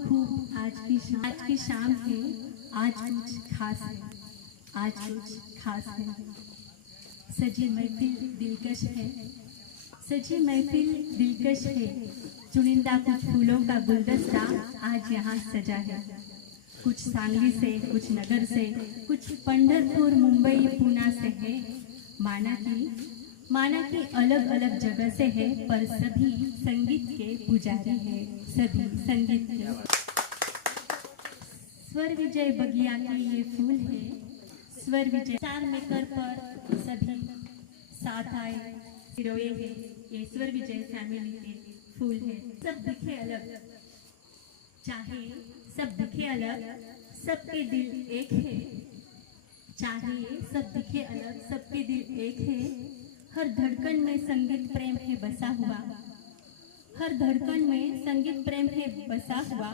खूब आज की शाम है, आज कुछ खास है, आज कुछ खास है। सजी महफिल दिलकश है, सजी महफिल दिलकश है। चुनिंदा कुछ फूलों का गुलदस्ता आज यहाँ सजा है। कुछ सांगली से, कुछ नगर से, कुछ पंढरपुर, मुंबई, पूना से है। माना की अलग अलग जगह से है, पर सभी संगीत के पुजारी है, सभी संगीत के। स्वर विजय बगिया की ये फूल है, स्वर विजय स्टार मेकर पर सभी साथ आए रोए हैं। ये स्वर विजय फैमिली के फूल है। सब दिखे अलग, चाहे सब दिखे अलग, सबके दिल एक है। चाहे सब दिखे अलग, सबके दिल एक है। हर धड़कन में संगीत प्रेम है बसा हुआ, हर धड़कन में संगीत प्रेम है बसा हुआ।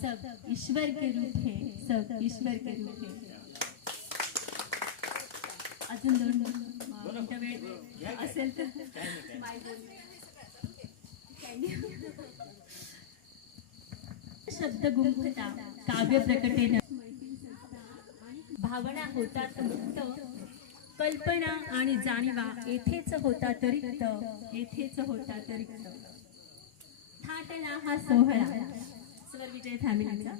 सब ईश्वर के रूप है, सब ईश्वर के रूप है। अजून दोन वेळ असेल तर शब्द गुंफता काव्य प्रकटेन भावना होतात मुक्त, कल्पना आणि जाणीवा येथेच होतात रिक्त, येथेच होतात रिक्त। थाटला हा सोहळा, स्वर विजय फॅमिलीचा।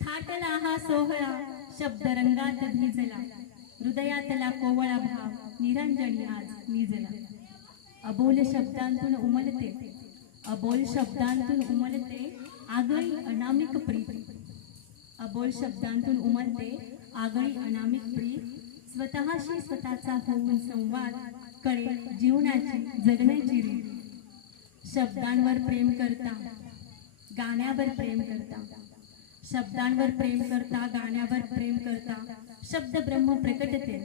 थाटला हा सोहळा, शब्द रंगात भिजला, हृदयातला कोवळा भाव निरंजनी आज निजला। अबोल शब्दांतून उमलते, अबोल शब्दांतून उमलते आगळी अनामिक प्रीत, अबोल शब्दांतून उमलते आगळी अनामिक प्रीत। स्वतःशी स्वतःचा होऊन संवाद कळे जीवनाची जगण्याची रीत। शब्दांवर प्रेम करता, गाण्यावर प्रेम करता, शब्दांवर प्रेम करता, गाण्यावर प्रेम करता। शब्द ब्रह्म प्रकटते,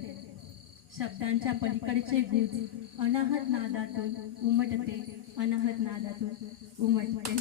शब्दांच्या पलीकडचे गुज अनाहत नादातून उमटते, अनाहत नादातून उमटते।